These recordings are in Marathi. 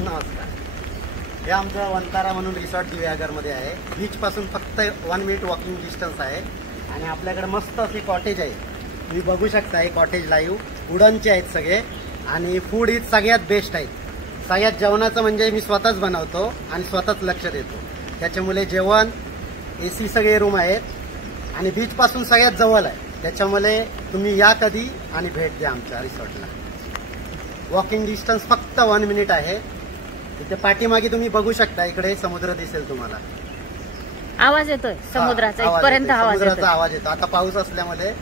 नमस्कार. हे आमचं वंतारा म्हणून रिसॉर्ट दिव्यागरमध्ये आहे. बीचपासून फक्त 1 मिनिट वॉकिंग डिस्टन्स आहे आणि आपल्याकडे मस्त असे कॉटेज आहे. तुम्ही बघू शकता. हे कॉटेज लाईव्ह वुडनचे आहेत सगळे आणि फूड ही सगळ्यात बेस्ट आहेत. सगळ्यात जेवणाचं म्हणजे मी स्वतःच बनवतो आणि स्वतःच लक्ष देतो. त्याच्यामुळे जेवण AC सगळे रूम आहेत आणि बीचपासून सगळ्यात जवळ आहे. त्याच्यामुळे तुम्ही या कधी आणि भेट द्या आमच्या रिसॉर्टला. वॉकिंग डिस्टन्स फक्त 1 मिनिट आहे. इथे पाठीमागे तुम्ही बघू शकता. इकडे समुद्र दिसेल तुम्हाला. आवाज येतोय समुद्राचा. इथपर्यंत समुद्राचा आवाज येतो. आता पाऊस असल्यामुळे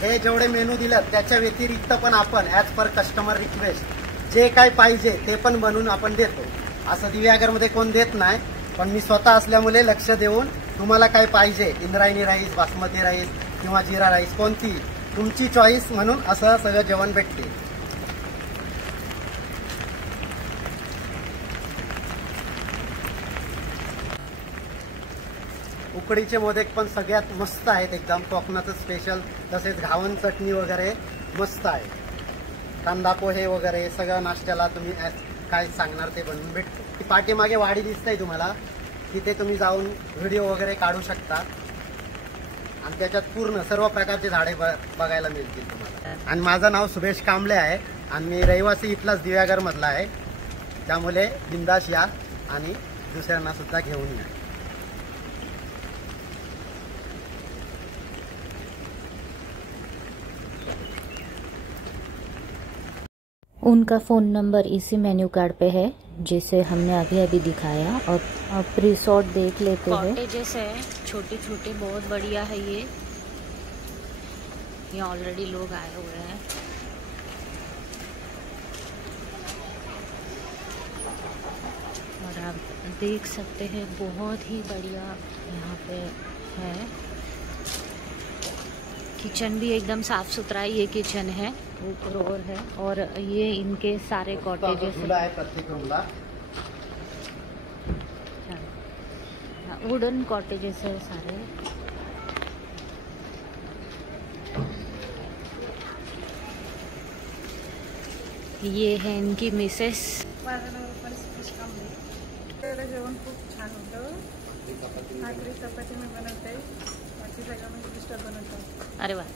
हे जेवढे मेनू दिलेत त्याच्या व्यतिरिक्त पण आपण ॲज पर कस्टमर रिक्वेस्ट जे काय पाहिजे ते पण बनवून आपण देतो. असं दिव्यागरमध्ये कोण देत नाही. पण मी स्वतः असल्यामुळे लक्ष देऊन तुम्हाला काय पाहिजे, इंद्रायणी राईस, बासमती राईस किंवा जिरा राईस, कोणती तुमची चॉईस म्हणून असं सगळं जेवण भेटते. उकडीचे मोदक पण सगळ्यात मस्त आहेत. एकदम कोकणाचं स्पेशल. तसेच घावन चटणी वगैरे मस्त आहे. कांदा पोहे वगैरे सगळं नाश्त्याला तुम्ही काय सांगणार ते बनवून भेटतो. पाठीमागे वाडी दिसतंय तुम्हाला. तिथे तुम्ही जाऊन व्हिडिओ वगैरे काढू शकता आणि त्याच्यात पूर्ण सर्व प्रकारचे झाडे बघायला मिळतील तुम्हाला. आणि माझं नाव सुरेश कांबळे आहे आणि मी रहिवासी इथलाच दिव्यागर मधला आहे. त्यामुळे बिंदास या आणि दुसऱ्यांना सुद्धा घेऊन या. उनका फ़ोन नंबर इसी मेन्यू कार्ड पे है जिसे हमने अभी अभी दिखाया. और आप रिसोर्ट देख लेते हैं. कॉटेजेस है छोटे छोटे, बहुत बढ़िया है ये ऑलरेडी लोग आए हुए हैं. और आप देख सकते हैं बहुत ही बढ़िया यहाँ पे है. किचन भी एकदम साफ सुथरा है. ये किचन है, ऊपर और है. और ये इनके सारे कॉटेजेस वुडन कॉटेजेस है सारे. ये है इनकी मिसेस. जेवण खूप छान होतं. भाकरी चपाती मी बनवते. बाकी सगळं म्हणजे मिस्टर बनवतात. अरे वाह.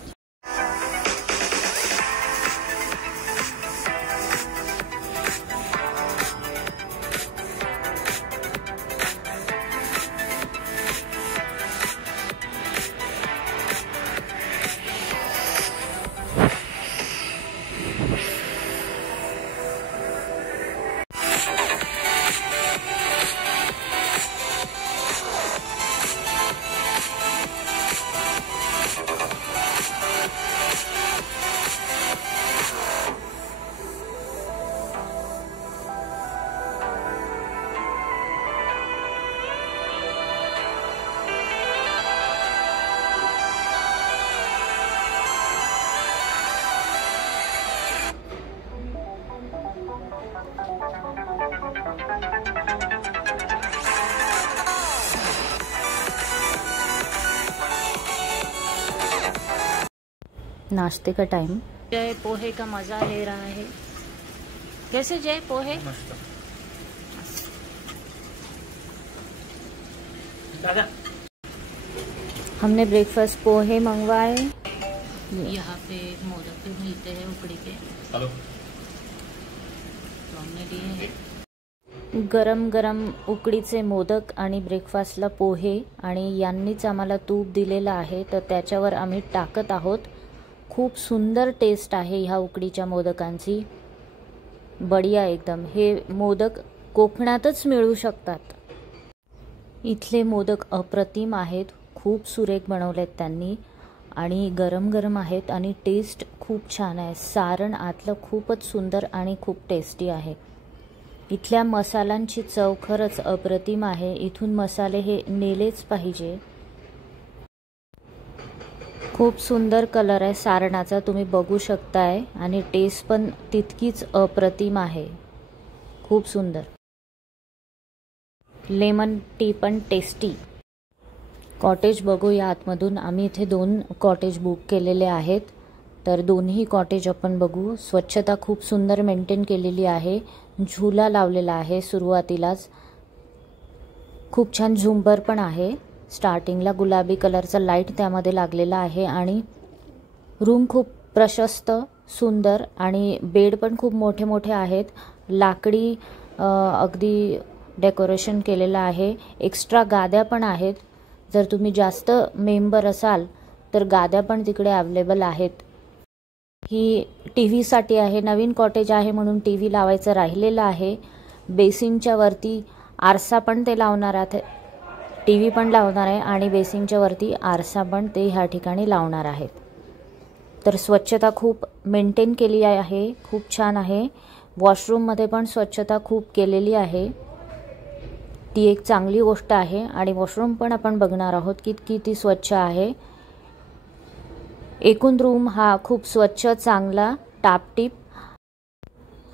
नाश्ते का टाइम. जय पोहे का मजा ले रहा है. कैसे जय पोहे? हमने ब्रेकफास्ट पोहे मंगवाए. यहाँ पे मोदक भी मिलते हैं उकड़ी के. हेलो. तो हमने लिए हैं गरम गरम उकडीचे मोदक आणि ब्रेकफास्टला पोहे. आणि यांनीच आम्हाला तूप दिलेलं आहे तर त्याच्यावर आम्ही टाकत आहोत. खूप सुंदर टेस्ट आहे ह्या उकडीच्या मोदकांची. बढिया एकदम. हे मोदक कोकणातच मिळू शकतात. इथले मोदक अप्रतिम आहेत. खूप सुरेख बनवलेत त्यांनी आणि गरम गरम आहेत आणि टेस्ट खूप छान आहे. सारण आतलं खूपच सुंदर आणि खूप टेस्टी आहे. इथल्या मसाल्यांची चव खरंच अप्रतिम आहे. इथून मसाले हे नेलेच पाहिजे. खूप सुंदर कलर आहे सारणाचा, तुम्ही बघू शकताय. आणि टेस्ट पण तितकीच अप्रतिम आहे. खूप सुंदर. लेमन टी पण टेस्टी. कॉटेज बघूया आतमधून. आम्ही इथे 2 कॉटेज बुक केलेले आहेत तर दोन्ही कॉटेज आपण बघू. स्वच्छता खूप सुंदर मेंटेन केलेली आहे. झुला लावलेला आहे सुरुवातीलाच. खूप छान झुंबर पण आहे. स्टार्टिंगला गुलाबी कलरचा लाईट त्यामध्ये लागलेला आहे आणि रूम खूप प्रशस्त, सुंदर आणि बेड पण खूप मोठे मोठे आहेत. लाकडी अगदी डेकोरेशन केलेलं आहे. एक्स्ट्रा गाद्या पण आहेत. जर तुम्ही जास्त मेंबर असाल तर गाद्या पण तिकडे अवेलेबल आहेत. ही TV साठी आहे. नवीन कॉटेज आहे म्हणून TV लावायचं राहिलेलं आहे. बेसिनच्या वरती आरसा पण ते लावणार आहेत. TV पण लावणार आहे आणि बेसिनच्या वरती आरसा पण ते ह्या ठिकाणी लावणार आहेत. तर स्वच्छता खूप मेंटेन केली आहे. खूप छान आहे. वॉशरूममध्ये पण स्वच्छता खूप केलेली आहे. ती एक चांगली गोष्ट आहे. आणि वॉशरूम पण आपण बघणार आहोत की किती स्वच्छ आहे. एकूण रूम हा खूप स्वच्छ, चांगला, टापटीप.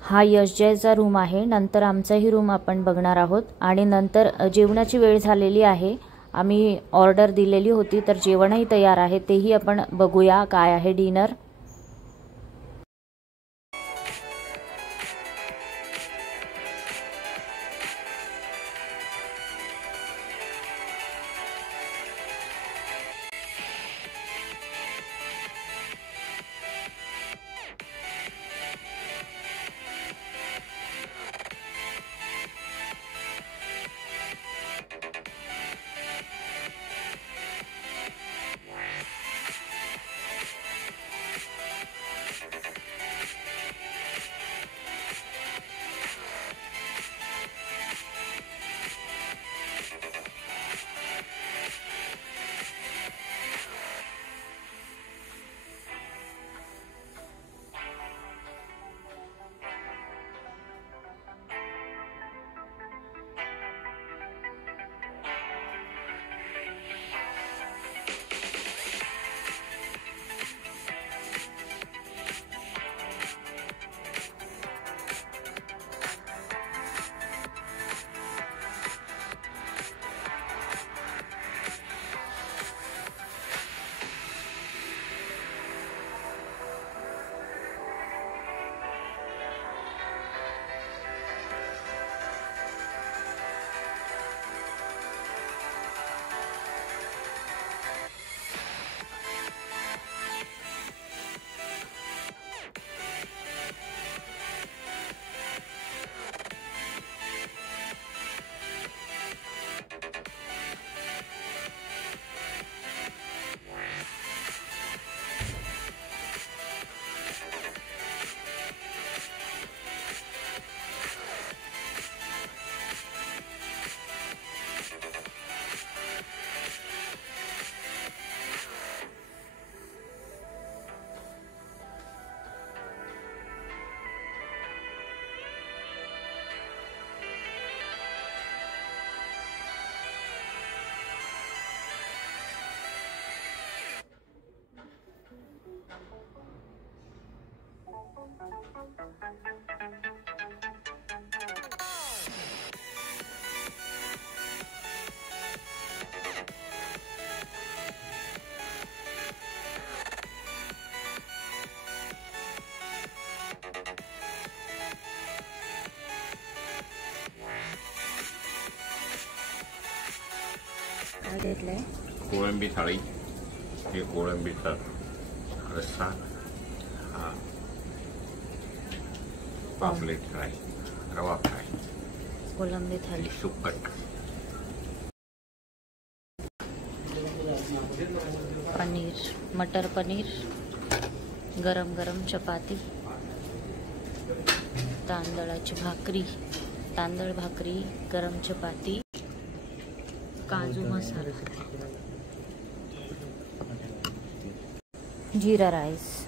हा यश जयचा रूम आहे. नंतर आमचाही रूम आपण बघणार आहोत. आणि नंतर जेवणाची वेळ झालेली आहे. आम्ही ऑर्डर दिलेली होती तर जेवणही तयार आहे. तेही आपण बघूया काय आहे डिनर. काय घेतलंय? कोळंबी थाळी. हे कोळंबीचा रस्सा, हा पापलेट फ्राय, रवा फ्राय, कोलंबी थाली, सुक्कट, पनीर, मटर पनीर, गरम गरम चपाती, तांदळाची भाकरी, तांदळ भाकरी, गरम चपाती, काजू मसाला, जीरा राईस.